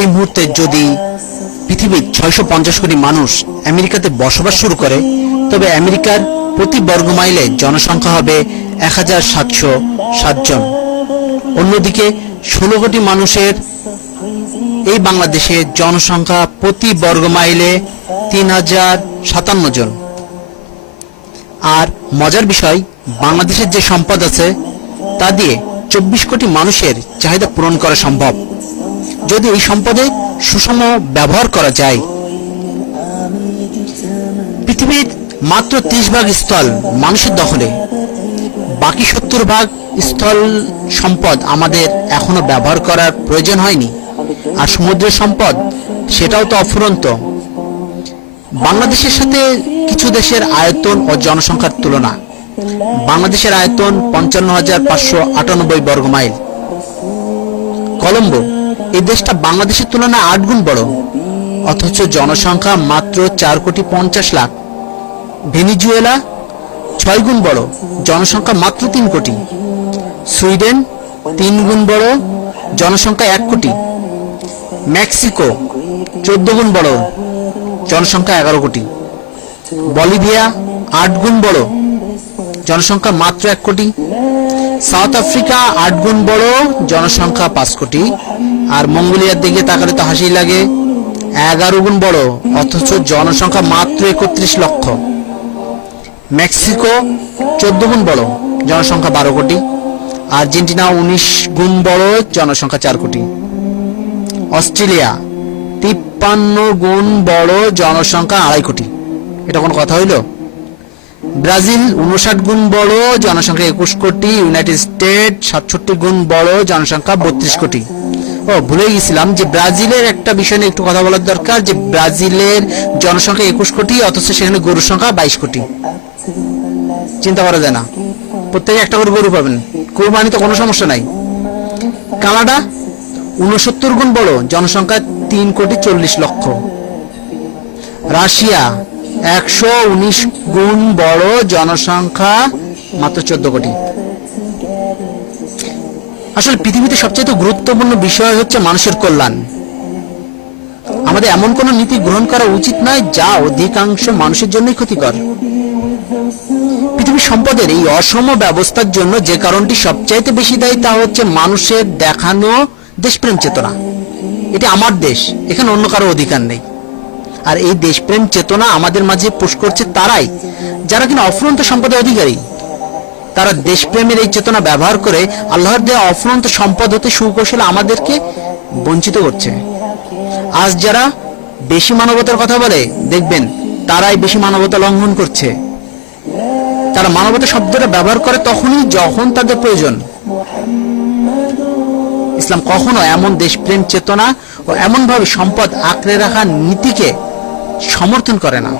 এই মুহূর্তে যদি পৃথিবীর 650 কোটি মানুষ আমেরিকাতে বসবাস শুরু করে, তবে আমেরিকার প্রতি বর্গ মাইলে জনসংখ্যা হবে 1707 জন। অন্যদিকে 16 কোটি মানুষের এই বাংলাদেশে জনসংখ্যা প্রতি বর্গ মাইলে 3057 জন। আর মজার বিষয়, বাংলাদেশের যে সম্পদ আছে তা দিয়ে 24 কোটি মানুষের চাহিদা পূরণ করা সম্ভব, যদি এই সম্পদে সুষম ব্যবহার করা যায়। পৃথিবীর মাত্র 30 ভাগ স্থল মানুষের দখলে, বাকি 70 ভাগ স্থল সম্পদ আমাদের এখনো ব্যবহার করার প্রয়োজন হয়নি। আর সমুদ্রের সম্পদ, সেটাও তো অফুরন্ত। বাংলাদেশের সাথে কিছু দেশের আয়তন ও জনসংখ্যার তুলনা। বাংলাদেশের আয়তন 55,598 বর্গ মাইল। কলম্বো, এই দেশটা বাংলাদেশের তুলনায় 8 গুণ বড়, অথচ জনসংখ্যা মাত্র 4,50,00,000। ভেনিজুয়েলা 6 গুণ বড়, জনসংখ্যা মাত্র 3 কোটি। সুইডেন 3 গুণ বড়, জনসংখ্যা 1 কোটি। মেক্সিকো 14 গুণ বড়, জনসংখ্যা 11 কোটি। বলিভিয়া 8 গুণ বড়, জনসংখ্যা মাত্র 1 কোটি। সাউথ আফ্রিকা 8 গুণ বড়, জনসংখ্যা 5 কোটি। আর মঙ্গোলিয়ার দিকে তাকালে তো হাসি লাগে, 11 গুণ বড়, অথচ জনসংখ্যা মাত্র 31 লক্ষ। মেক্সিকো 14 গুণ বড়, জনসংখ্যা 12 কোটি। আর্জেন্টিনা 19 গুণ বড়, জনসংখ্যা 4 কোটি। অস্ট্রেলিয়া 53 গুণ বড়, জনসংখ্যা 2.5 কোটি। এটা কোনো কথা হইল? ব্রাজিল 59 গুণ বড়, জনসংখ্যা 21 কোটি। ইউনাইটেড স্টেট 67 গুণ বড়, জনসংখ্যা 32 কোটি। ভুলে গেছিলাম যে ব্রাজিলের একটা বিষয় নিয়ে একটু কথা বলার দরকার, যে ব্রাজিলের জনসংখ্যা 21 কোটি, অথচ সেখানে গরুর সংখ্যা 22 কোটি। চিন্তা করা যায় না? প্রত্যেকে একটা করে গরু পাবেন, কোরবানি তো কোনো সমস্যা নাই। কানাডা 69 গুণ বড়, জনসংখ্যা 3,40,00,000। রাশিয়া 119 গুণ বড়, জনসংখ্যা মাত্র 14 কোটি। আসলে পৃথিবীতে সবচেয়ে গুরুত্বপূর্ণ বিষয় হচ্ছে মানুষের কল্যাণ। আমাদের এমন কোন নীতি গ্রহণ করা উচিত নয় যা অধিকাংশ মানুষের জন্যই ক্ষতিকর। পৃথিবীর সম্পদের এই অসম ব্যবস্থার জন্য যে কারণটি সবচাইতে বেশি দায়ী, তা হচ্ছে মানুষের দেখানো দেশপ্রেম চেতনা। এটি আমার দেশ, এখানে অন্য কারো অধিকার নেই। আর এই দেশপ্রেম চেতনা আমাদের মাঝে পুশ করছে তারাই, যারা কিনা অফুরন্ত সম্পদের অধিকারী। তারা দেশপ্রেমের এই চেতনা ব্যবহার করে আল্লাহর দেওয়া অফুরন্ত সম্পদ হতে সুকৌশলে আমাদেরকে বঞ্চিত করছে। আজ যারা বেশি মানবতার কথা বলে, দেখবেন তারাই বেশি মানবতা লঙ্ঘন করছে। তারা মানবতা শব্দটা ব্যবহার করে তখনই যখন তাদের প্রয়োজন। ইসলাম কখনো এমন দেশপ্রেম চেতনা ও এমন ভাবে সম্পদ আঁকড়ে রাখার নীতিকে সমর্থন করে না।